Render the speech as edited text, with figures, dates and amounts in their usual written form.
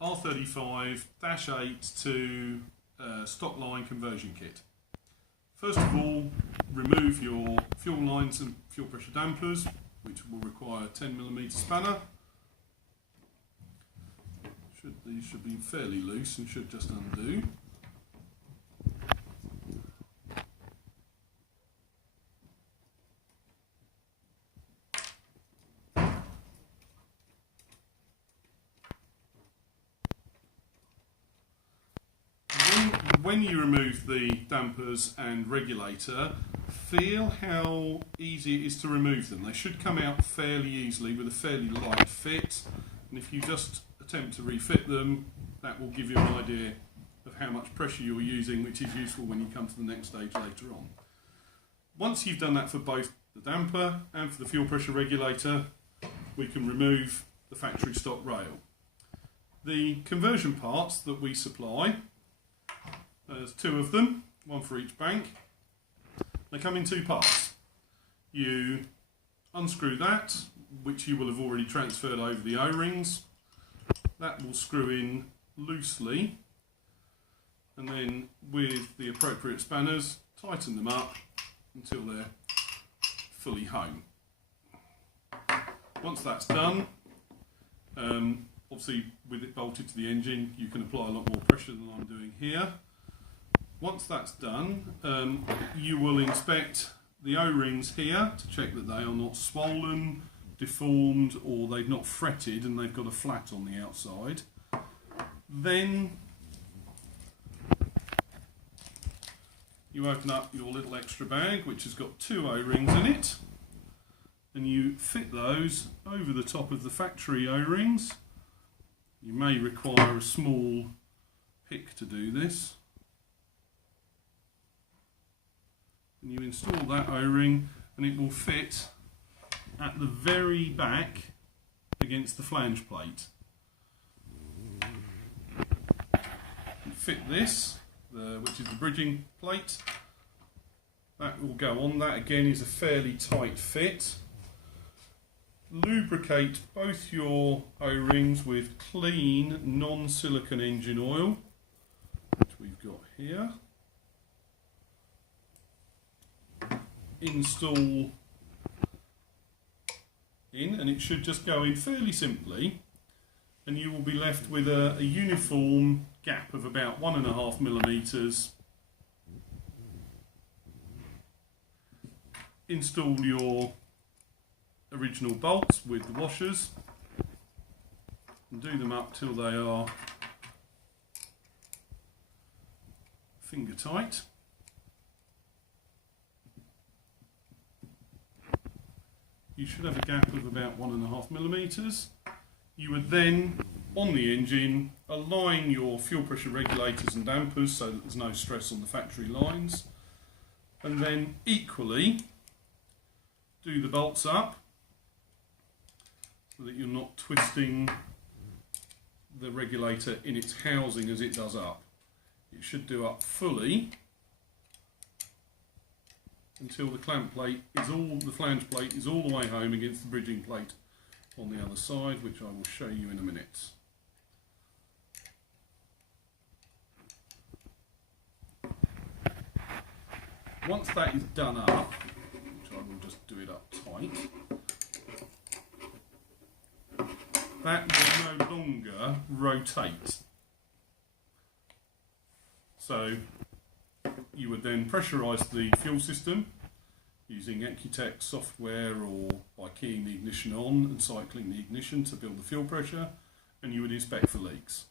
R35-8 to stock line conversion kit. First of all, remove your fuel lines and fuel pressure dampers, which will require a 10mm spanner. These should be fairly loose and should just undo. When you remove the dampers and regulator, feel how easy it is to remove them. They should come out fairly easily with a fairly light fit, and if you just attempt to refit them, that will give you an idea of how much pressure you're using, which is useful when you come to the next stage later on. Once you've done that for both the damper and for the fuel pressure regulator, we can remove the factory stock rail. The conversion parts that we supply, there's two of them, one for each bank. They come in two parts. You unscrew that, which you will have already transferred over the O-rings. That will screw in loosely, and then with the appropriate spanners, tighten them up until they're fully home. Once that's done, obviously with it bolted to the engine, you can apply a lot more pressure than I'm doing here. Once that's done, you will inspect the O-rings here to check that they are not swollen, deformed, or they've not fretted and they've got a flat on the outside. Then you open up your little extra bag, which has got two O-rings in it, and you fit those over the top of the factory O-rings. You may require a small pick to do this. And you install that O-ring, and it will fit at the very back against the flange plate. You fit this, which is the bridging plate. That will go on. That again is a fairly tight fit. Lubricate both your O-rings with clean non-silicone engine oil, which we've got here. Install in, and it should just go in fairly simply, and you will be left with a uniform gap of about 1.5mm. Install your original bolts with the washers and do them up till they are finger tight. You should have a gap of about 1.5mm. You would then, on the engine, align your fuel pressure regulators and dampers so that there's no stress on the factory lines, and then equally do the bolts up so that you're not twisting the regulator in its housing as it does up. It should do up fully until the clamp plate is the flange plate is all the way home against the bridging plate on the other side, which I will show you in a minute. Once that is done up, which I will just do it up tight, that will no longer rotate. So you would then pressurise the fuel system using Ecutech software or by keying the ignition on and cycling the ignition to build the fuel pressure, and you would inspect for leaks.